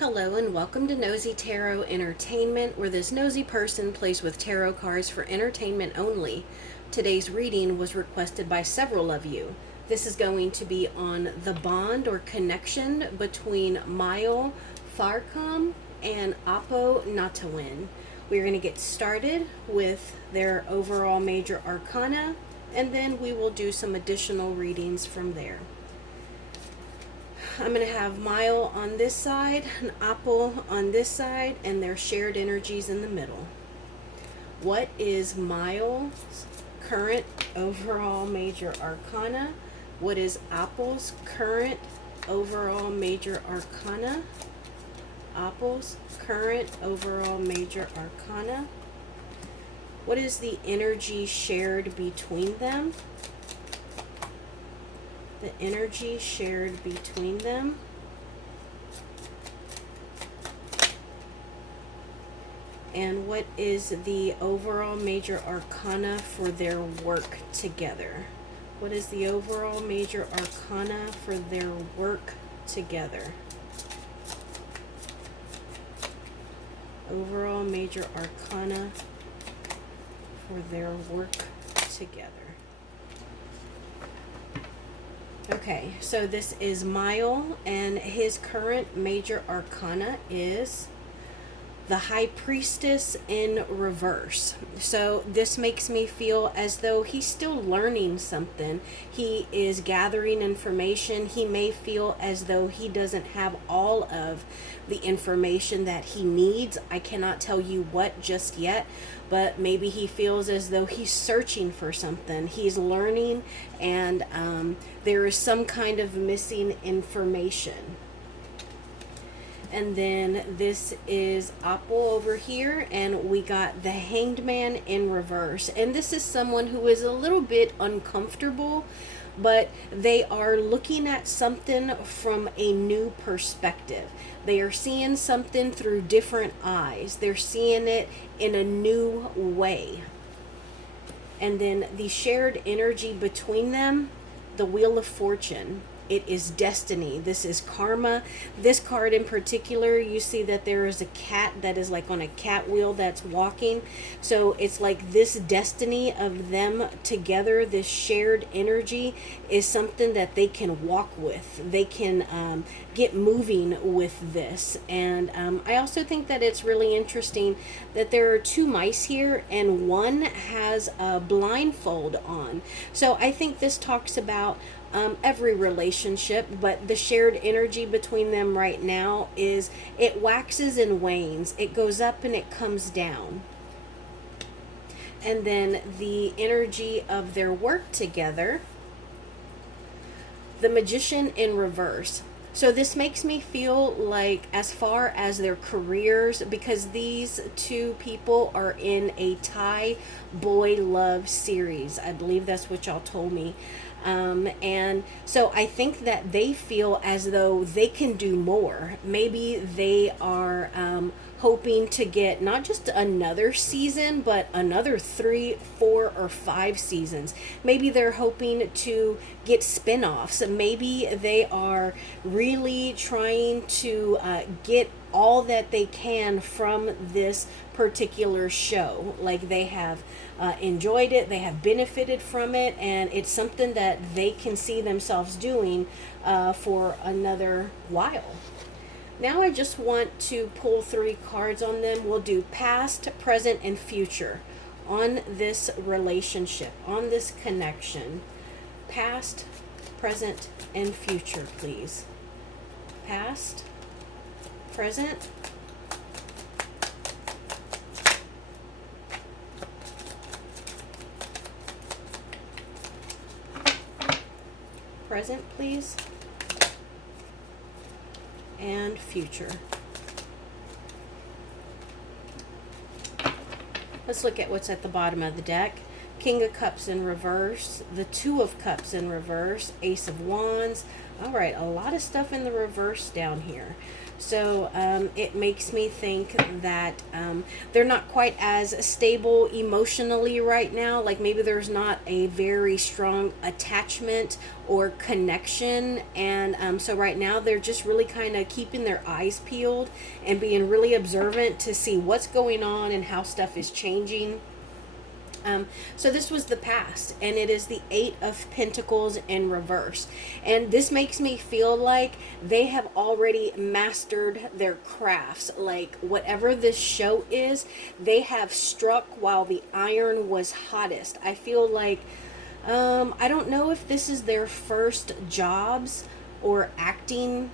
Hello and welcome to Nosy Tarot Entertainment, where this nosy person plays with tarot cards for entertainment only. Today's reading was requested by several of you. This is going to be on the bond or connection between Pharkum and Apo Nattawin. We're going to get started with their overall major arcana, and then we will do some additional readings from there. I'm going to have Mile on this side, an Apple on this side, and their shared energies in the middle. What is Mile's current overall major arcana? What is Apple's current overall major arcana? Apple's current overall major arcana. What is the energy shared between them? The energy shared between them. And what is the overall major arcana for their work together? What is the overall major arcana for their work together? Overall major arcana for their work together. Okay, so this is Mile, and his current major arcana is the High Priestess in reverse. So this makes me feel as though he's still learning something. He is gathering information. He may feel as though he doesn't have all of the information that he needs. I cannot tell you what just yet, but maybe he feels as though he's searching for something. He's learning, and there is some kind of missing information. And then this is Apple over here, and we got the Hanged Man in reverse. And this is someone who is a little bit uncomfortable, but they are looking at something from a new perspective. They are seeing something through different eyes. They're seeing it in a new way. And then the shared energy between them, the Wheel of Fortune. It is destiny. This is karma. This card in particular, you see that there is a cat that is like on a cat wheel that's walking. So it's like this destiny of them together, this shared energy is something that they can walk with. They can get moving with this. And I also think that it's really interesting that there are two mice here and one has a blindfold on. So I think this talks about every relationship, but the shared energy between them right now is it waxes and wanes. It goes up and it comes down. And then the energy of their work together, the Magician in reverse. So this makes me feel like as far as their careers, because these two people are in a Thai boy love series. I believe that's what y'all told me. And so I think that they feel as though they can do more. Maybe they are hoping to get not just another season, but another 3, 4, or 5 seasons. Maybe they're hoping to get spin-offs. Maybe they are really trying to get all that they can from this particular show. Like they have enjoyed it, they have benefited from it, and it's something that they can see themselves doing for another while. Now I just want to pull 3 cards on them. We'll do past, present, and future on this relationship, on this connection. Past, present, and future, please. Past, present, present, please, and future. Let's look at what's at the bottom of the deck. King of Cups in reverse, the Two of Cups in reverse, Ace of Wands. All right, a lot of stuff in the reverse down here. So it makes me think that they're not quite as stable emotionally right now. Like maybe there's not a very strong attachment or connection. And so right now they're just really kind of keeping their eyes peeled and being really observant to see what's going on and how stuff is changing. So this was the past, and it is the Eight of Pentacles in reverse. And this makes me feel like they have already mastered their crafts. Like whatever this show is, they have struck while the iron was hottest. I feel like, I don't know if this is their first jobs or acting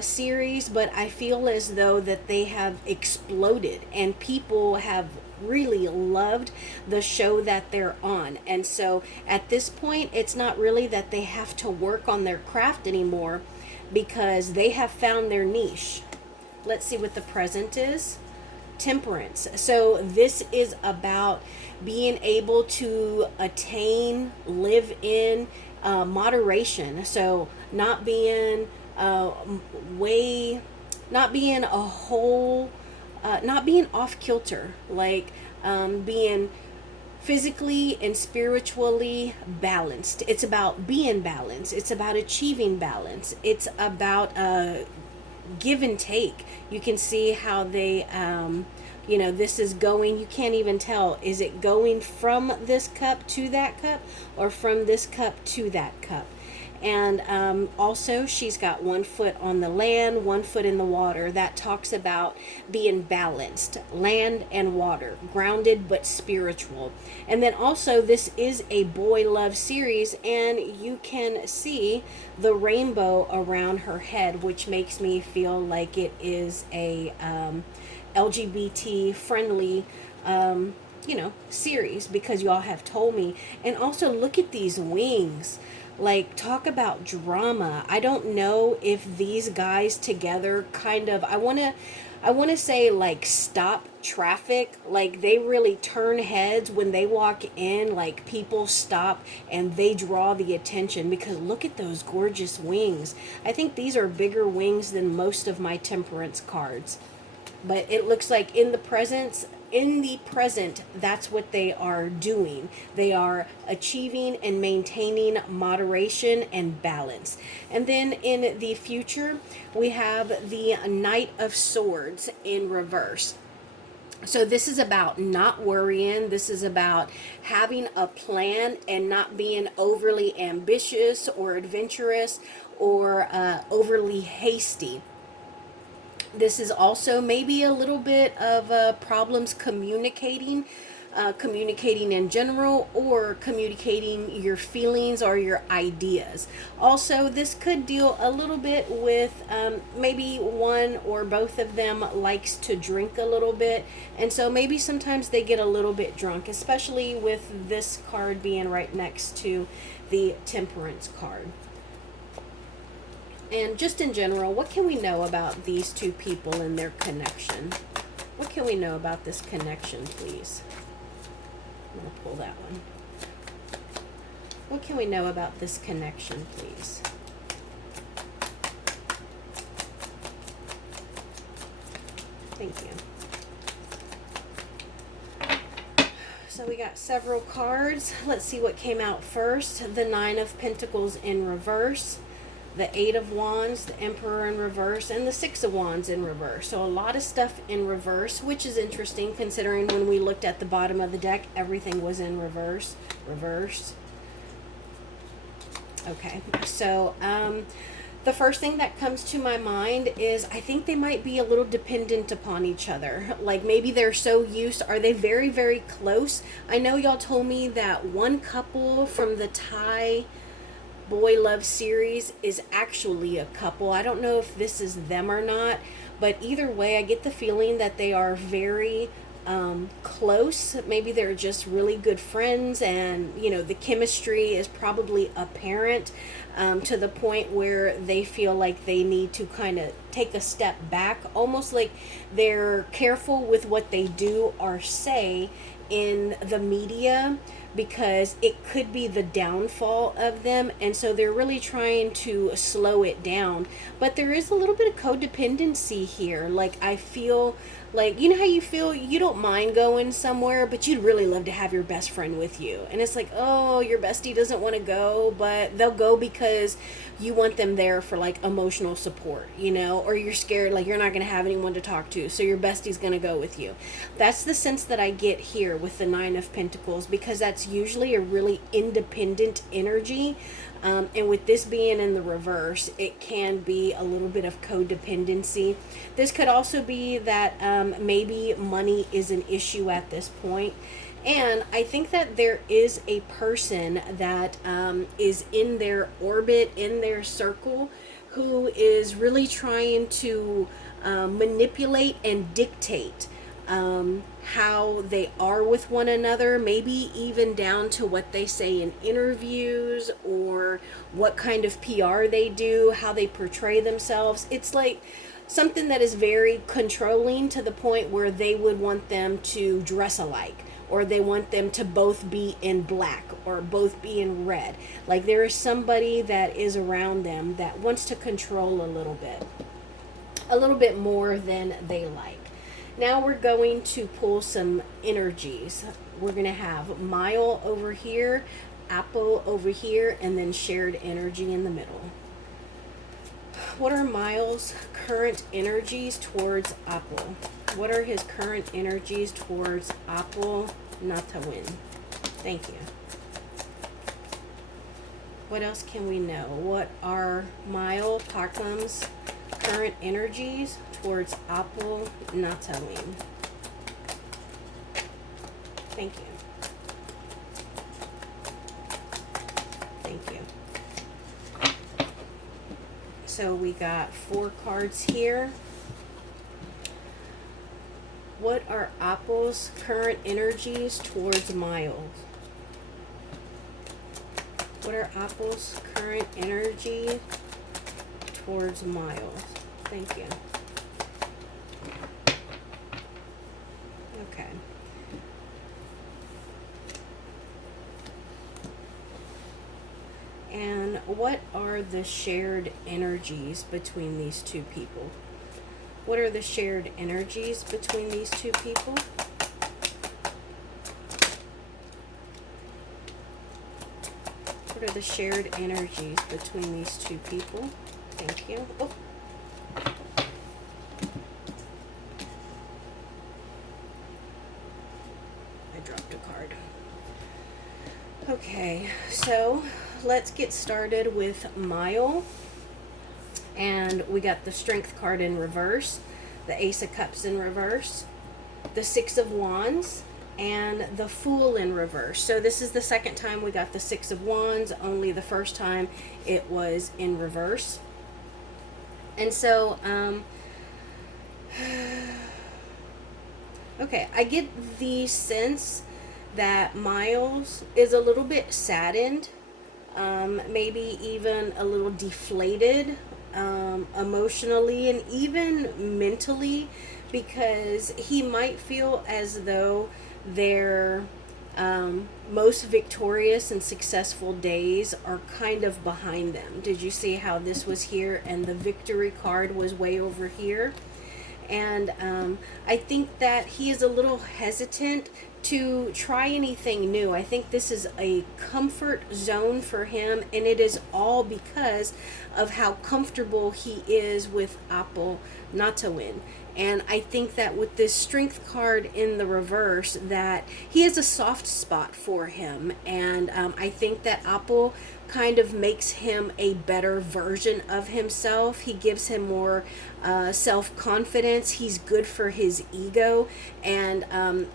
series, but I feel as though that they have exploded and people have really loved the show that they're on. And so at this point, it's not really that they have to work on their craft anymore because they have found their niche. Let's see what the present is. Temperance. So this is about being able to attain, live in moderation. So not being not being a whole, not being off kilter, like being physically and spiritually balanced. It's about being balanced. It's about achieving balance. It's about give and take. You can see how they, this is going, you can't even tell, is it going from this cup to that cup or from this cup to that cup? And also she's got 1 foot on the land, 1 foot in the water. That talks about being balanced, land and water, grounded but spiritual. And then also this is a boy love series, and you can see the rainbow around her head, which makes me feel like it is a LGBT friendly series, because y'all have told me. And also look at these wings. Like, talk about drama. I don't know if these guys together kind of, I want to say like stop traffic. Like they really turn heads when they walk in, like people stop and they draw the attention, because look at those gorgeous wings. I think these are bigger wings than most of my temperance cards. But it looks like in the present, that's what they are doing. They are achieving and maintaining moderation and balance. And then in the future, we have the Knight of Swords in reverse. So this is about not worrying. This is about having a plan and not being overly ambitious or adventurous or overly hasty. This is also maybe a little bit of problems communicating in general, or communicating your feelings or your ideas. Also, this could deal a little bit with maybe one or both of them likes to drink a little bit, and so maybe sometimes they get a little bit drunk, especially with this card being right next to the Temperance card. And just in general, what can we know about these two people and their connection? What can we know about this connection, please? I'm going to pull that one. What can we know about this connection, please? Thank you. So we got several cards. Let's see what came out first. The Nine of Pentacles in reverse, the Eight of Wands, the Emperor in reverse, and the Six of Wands in reverse. So a lot of stuff in reverse, which is interesting considering when we looked at the bottom of the deck, everything was in reverse. Okay, so the first thing that comes to my mind is I think they might be a little dependent upon each other. Like maybe they're so used, are they very, very close? I know y'all told me that one couple from the Thai boy love series is actually a couple. I don't know if this is them or not, but either way, I get the feeling that they are very close. Maybe they're just really good friends, and the chemistry is probably apparent to the point where they feel like they need to kind of take a step back, almost like they're careful with what they do or say in the media, because it could be the downfall of them, and so they're really trying to slow it down. But there is a little bit of codependency here. Like, I feel like, you know how you feel you don't mind going somewhere, but you'd really love to have your best friend with you, and it's like, oh, your bestie doesn't want to go, but they'll go because you want them there for like emotional support, you know, or you're scared like you're not going to have anyone to talk to, so your bestie's going to go with you. That's the sense that I get here with the Nine of Pentacles, because that's usually a really independent energy. And with this being in the reverse, it can be a little bit of codependency. This could also be that maybe money is an issue at this point. And I think that there is a person that is in their orbit, in their circle, who is really trying to manipulate and dictate how they are with one another, maybe even down to what they say in interviews or what kind of PR they do, how they portray themselves. It's like something that is very controlling, to the point where they would want them to dress alike, or they want them to both be in black or both be in red. Like, there is somebody that is around them that wants to control a little bit more than they like. Now we're going to pull some energies. We're going to have Mile over here, Apo over here, and then shared energy in the middle. What are Mile's current energies towards Apo? What are his current energies towards Apo Nattawin? Thank you. What else can we know? What are Mile Pharkum's current energies towards Apo Nattawin? Thank you. Thank you. So we got 4 cards here. What are Apo's current energies towards Miles? What are Apo's current energy towards Miles? Thank you. Okay. And what are the shared energies between these two people? What are the shared energies between these two people? What are the shared energies between these two people? Thank you. Oh. I dropped a card. Okay, so let's get started with Mile. And we got the Strength card in reverse, the Ace of Cups in reverse, the Six of Wands, and the Fool in reverse. So this is the second time we got the Six of Wands, only the first time it was in reverse. And so, okay, I get the sense that Miles is a little bit saddened, maybe even a little deflated, emotionally and even mentally, because he might feel as though their most victorious and successful days are kind of behind them. Did you see how this was here and the victory card was way over here? And I think that he is a little hesitant to try anything new. I think this is a comfort zone for him, and it is all because of how comfortable he is with Apo Nattawin. And I think that with this Strength card in the reverse, that he has a soft spot for him. And I think that Apo kind of makes him a better version of himself. He gives him more self-confidence. He's good for his ego. And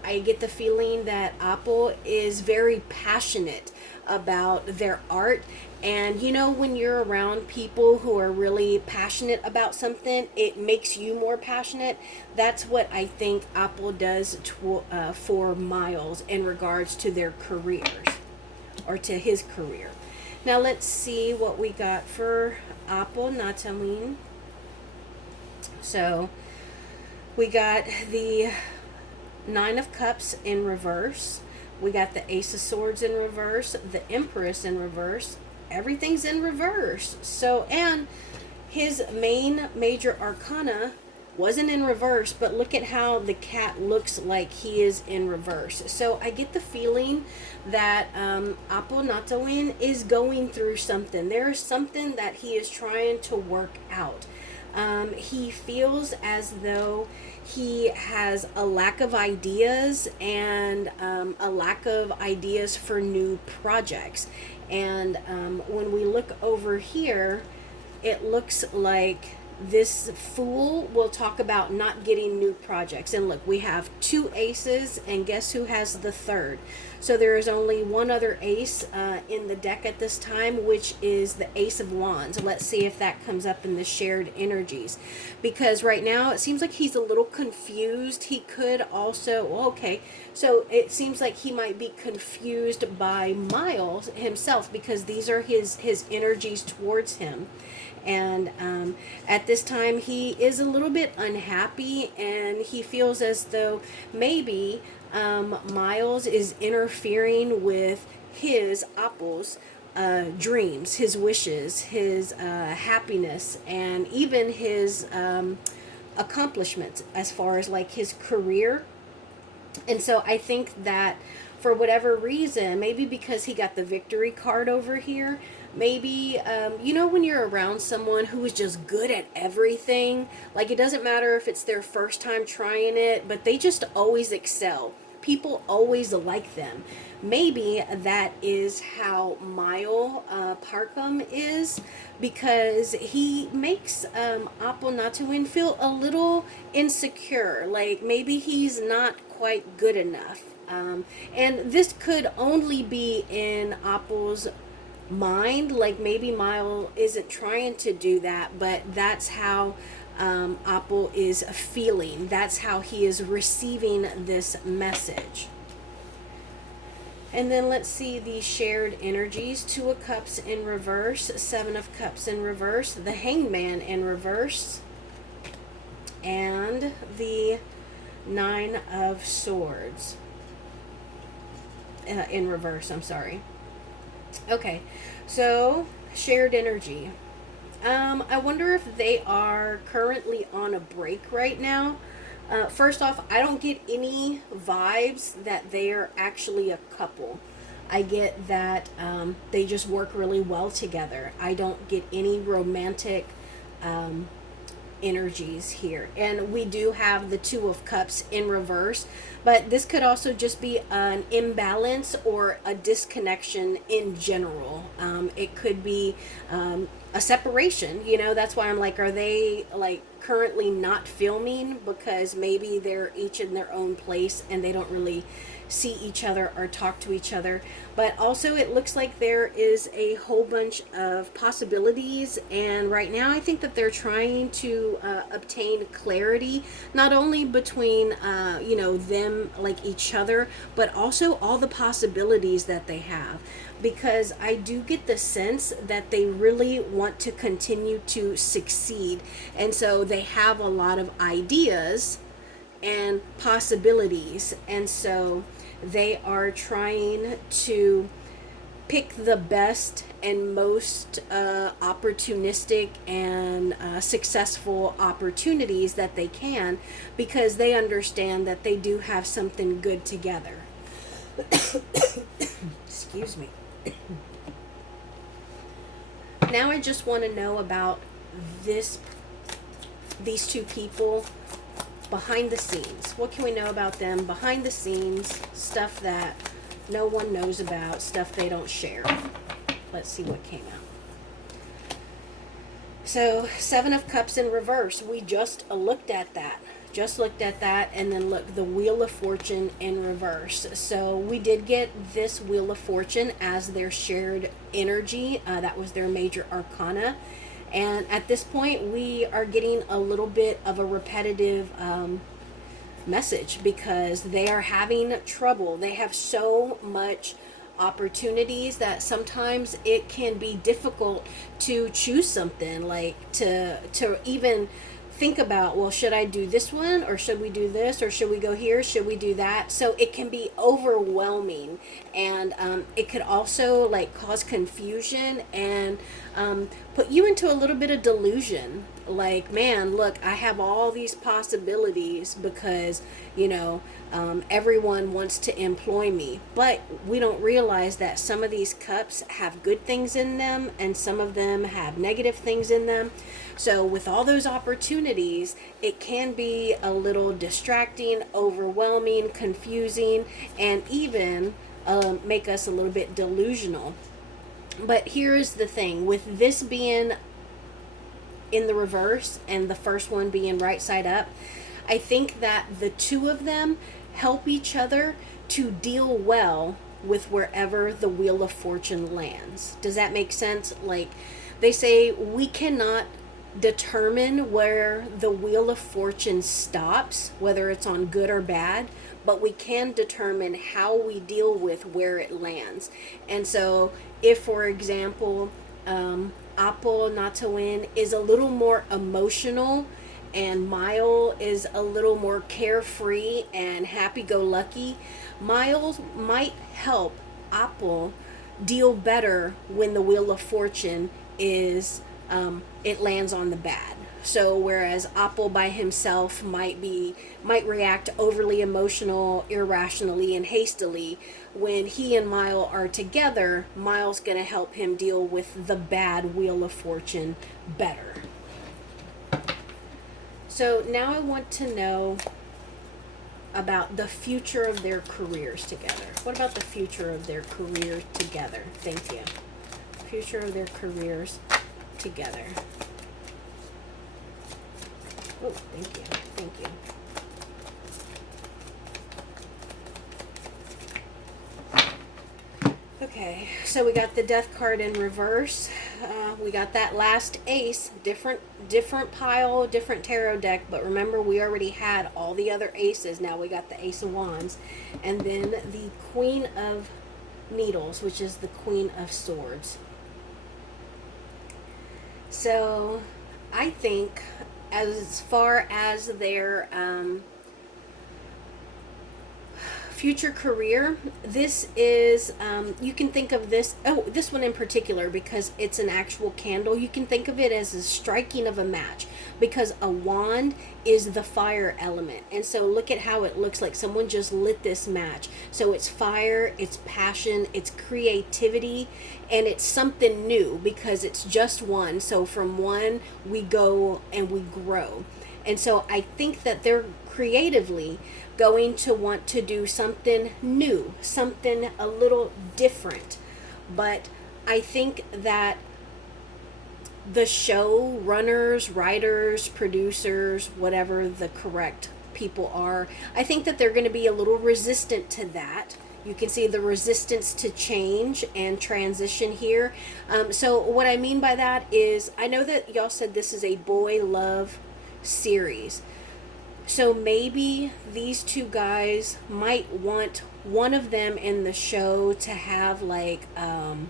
I get the feeling that Apo is very passionate about their art. And you know, when you're around people who are really passionate about something, it makes you more passionate. That's what I think Apo does for Miles in regards to their careers, or to his career. Now let's see what we got for Apo Nattawin. So we got the Nine of Cups in reverse, We got the Ace of Swords in reverse, the Empress in reverse. Everything's in reverse. So, and his main major arcana wasn't in reverse, but look at how the cat looks like he is in reverse. So I get the feeling that Apo Nattawin is going through something. There is something that he is trying to work out. He feels as though he has a lack of ideas and a lack of ideas for new projects. And when we look over here, it looks like this Fool will talk about not getting new projects. And look, we have 2 aces, and guess who has the third? So there is only one other ace in the deck at this time, which is the Ace of Wands. Let's see if that comes up in the shared energies, because right now it seems like he's a little confused. He could also, okay, so it seems like he might be confused by Miles himself, because these are his energies towards him. And at this time he is a little bit unhappy, and he feels as though maybe Miles is interfering with his Apo's dreams, his wishes, his happiness, and even his accomplishments as far as like his career. And so I think that for whatever reason, maybe because he got the victory card over here, maybe you know, when you're around someone who is just good at everything, like it doesn't matter if it's their first time trying it, but they just always excel. People always like them. Maybe that is how Pharkum is, because he makes Apo Nattawin feel a little insecure, like maybe he's not quite good enough. And this could only be in Apo's mind, like maybe Miles isn't trying to do that, but that's how Apo is feeling. That's how he is receiving this message. And then let's see the shared energies. 2 of Cups in reverse, 7 of Cups in reverse, the Hangman in reverse, and the 9 of Swords in reverse, I'm sorry. Okay, so shared energy. I wonder if they are currently on a break right now. First off, I don't get any vibes that they are actually a couple. I get that they just work really well together. I don't get any romantic energies here. And we do have the 2 of Cups in reverse, but this could also just be an imbalance or a disconnection in general. It could be a separation, you know. That's why I'm like, are they like currently not filming because maybe they're each in their own place and they don't really see each other or talk to each other? But also it looks like there is a whole bunch of possibilities, and right now I think that they're trying to obtain clarity, not only between you know, them, like each other, but also all the possibilities that they have, because I do get the sense that they really want to continue to succeed, and so they have a lot of ideas and possibilities, and so they are trying to pick the best and most opportunistic and successful opportunities that they can, because they understand that they do have something good together. Excuse me. Now I just want to know about these 2 people behind the scenes. What can we know about them behind the scenes? Stuff that no one knows about, stuff they don't share. Let's see what came out. So 7 of Cups in reverse. We just looked at that. And then look, the Wheel of Fortune in reverse. So we did get this Wheel of Fortune as their shared energy. That was their major arcana. And at this point, we are getting a little bit of a repetitive message, because they are having trouble. They have so much opportunities that sometimes it can be difficult to choose something, like to even think about, well, should I do this one, or should we do this, or should we go here, should we do that? So it can be overwhelming, and it could also like cause confusion and put you into a little bit of delusion. Like, man, look, I have all these possibilities because, everyone wants to employ me. But we don't realize that some of these cups have good things in them and some of them have negative things in them. So with all those opportunities, it can be a little distracting, overwhelming, confusing, and even make us a little bit delusional. But here's the thing, with this being in the reverse and the first one being right side up, I think that the two of them help each other to deal well with wherever the Wheel of Fortune lands. Does that make sense? Like, they say we cannot determine where the Wheel of Fortune stops, whether it's on good or bad, but we can determine how we deal with where it lands. And so if, for example, Apo Nattawin is a little more emotional and Mile is a little more carefree and happy-go-lucky, Miles might help Apo deal better when the Wheel of Fortune is it lands on the bad. So whereas Apo by himself might react overly emotional, irrationally, and hastily, when he and Mile are together, Mile's going to help him deal with the bad Wheel of Fortune better. So now I want to know about the future of their careers together. What about the future of their career together? Thank you. Future of their careers together. Oh, thank you. Thank you. Okay, so we got the Death card in reverse. We got that last ace, different pile, different tarot deck, but remember we already had all the other aces. Now we got the Ace of Wands, and then the Queen of Needles, which is the Queen of Swords. So I think as far as their future career, this is, you can think of this one in particular because it's an actual candle. You can think of it as a striking of a match, because a wand is the fire element. And so look at how it looks like someone just lit this match. So it's fire, it's passion, it's creativity, and it's something new because it's just one. So from one, we go and we grow. And so I think that they're creatively going to want to do something new, something a little different. But I think that the show runners, writers, producers, whatever the correct people are, I think that they're going to be a little resistant to that. You can see the resistance to change and transition here. So what I mean by that is, I know that y'all said this is a boy love series. So maybe these two guys might want one of them in the show to have like not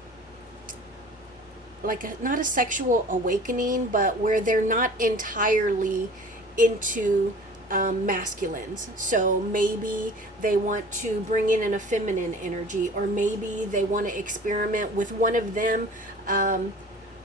a sexual awakening, but where they're not entirely into masculines. So maybe they want to bring in a feminine energy, or maybe they want to experiment with one of them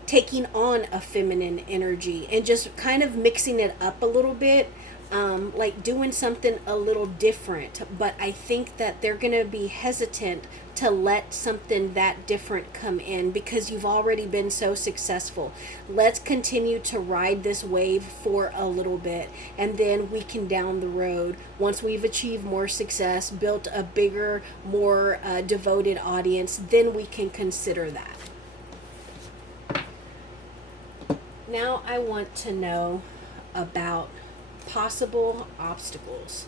taking on a feminine energy and just kind of mixing it up a little bit. Like doing something a little different. But I think that they're going to be hesitant to let something that different come in because you've already been so successful. Let's continue to ride this wave for a little bit, and then we can down the road, once we've achieved more success, built a bigger, more devoted audience, then we can consider that. Now I want to know about possible obstacles.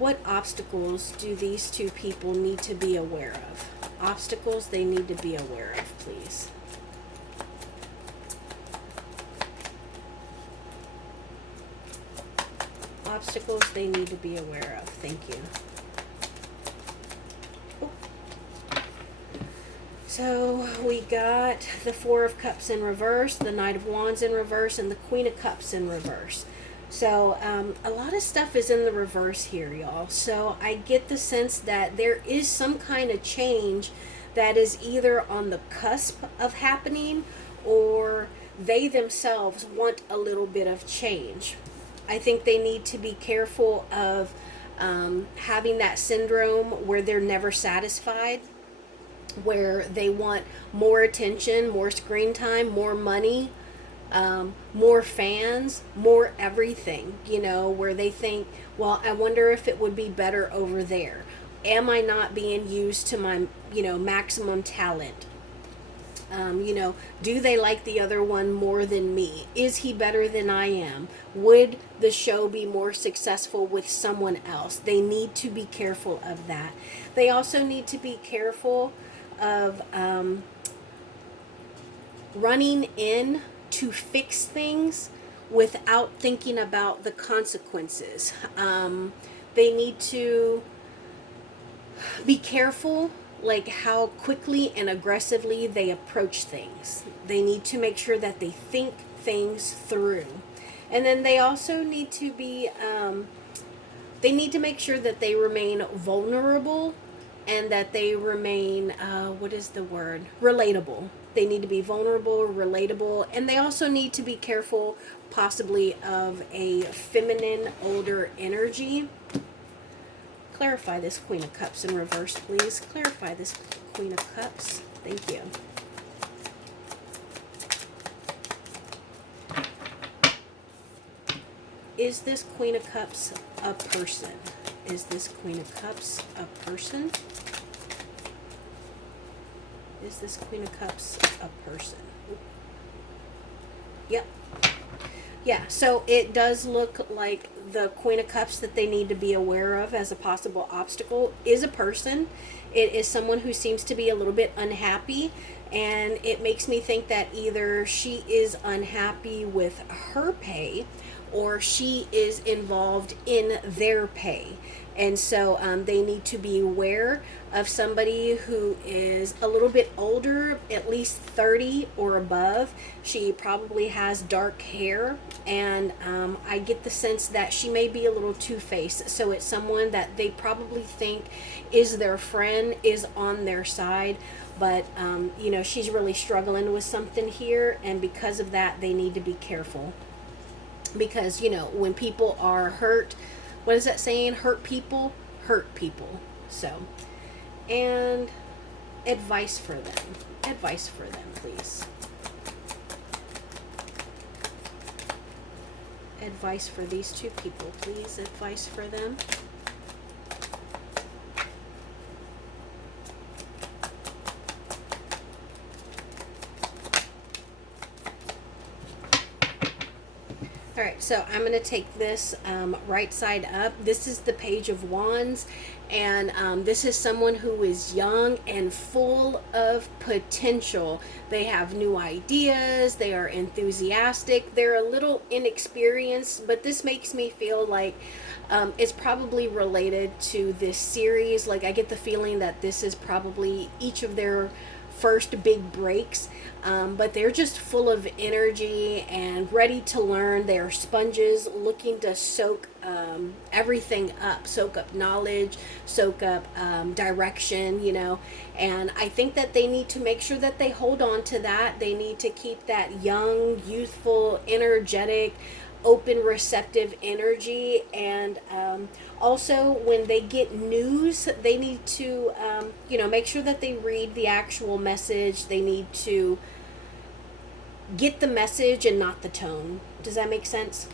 What obstacles do these two people need to be aware of? Obstacles they need to be aware of, please. Obstacles they need to be aware of. Thank you. So we got the Four of Cups in reverse, the Knight of Wands in reverse, and the Queen of Cups in reverse. So a lot of stuff is in the reverse here, y'all. So I get the sense that there is some kind of change that is either on the cusp of happening, or they themselves want a little bit of change. I think they need to be careful of having that syndrome where they're never satisfied, where they want more attention, more screen time, more money, more fans, more everything, you know, where they think, well, I wonder if it would be better over there. Am I not being used to my, you know, maximum talent? You know, do they like the other one more than me? Is he better than I am? Would the show be more successful with someone else? They need to be careful of that. They also need to be careful of running in to fix things without thinking about the consequences. They need to be careful, like how quickly and aggressively they approach things. They need to make sure that they think things through. And then they also need to be, they need to make sure that they remain vulnerable, and that they remain, what is the word? Relatable. They need to be vulnerable, relatable, and they also need to be careful, possibly, of a feminine, older energy. Clarify this Queen of Cups in reverse, please. Clarify this Queen of Cups. Thank you. Is this Queen of Cups a person? Is this Queen of Cups a person? Is this Queen of Cups a person? Yep. Yeah, so it does look like the Queen of Cups that they need to be aware of as a possible obstacle is a person. It is someone who seems to be a little bit unhappy, and it makes me think that either she is unhappy with her pay, or she is involved in their pay. And so they need to be aware of somebody who is a little bit older, at least 30 or above. She probably has dark hair, and I get the sense that she may be a little two-faced. So it's someone that they probably think is their friend, is on their side, but you know, she's really struggling with something here, and because of that, they need to be careful. Because, you know, when people are hurt, what is that saying? Hurt people hurt people. So, and advice for them. Advice for them, please. Advice for these two people, please. Advice for them. All right, so I'm going to take this right side up. This is the Page of Wands, and this is someone who is young and full of potential. They have new ideas. They are enthusiastic. They're a little inexperienced, but this makes me feel like it's probably related to this series. Like, I get the feeling that this is probably each of their first big breaks, but they're just full of energy and ready to learn. They're sponges looking to soak everything up, soak up knowledge, soak up direction, you know. And I think that they need to make sure that they hold on to that. They need to keep that young, youthful, energetic, open, receptive energy. And also, when they get news, they need to you know, make sure that they read the actual message. They need to get the message and not the tone. Does that make sense?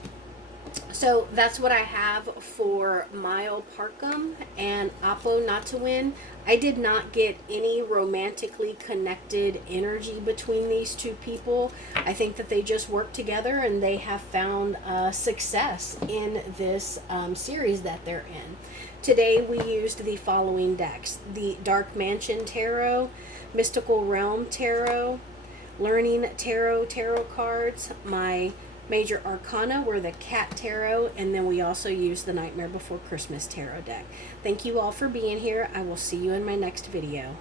So that's what I have for Pharkum and Apo Nattawin. I did not get any romantically connected energy between these two people. I think that they just work together, and they have found success in this series that they're in. Today we used the following decks: the Dark Mansion Tarot, Mystical Realm Tarot, Learning Tarot cards. My major arcana were the Cat Tarot, and then we also used the Nightmare Before Christmas Tarot deck. Thank you all for being here. I will see you in my next video.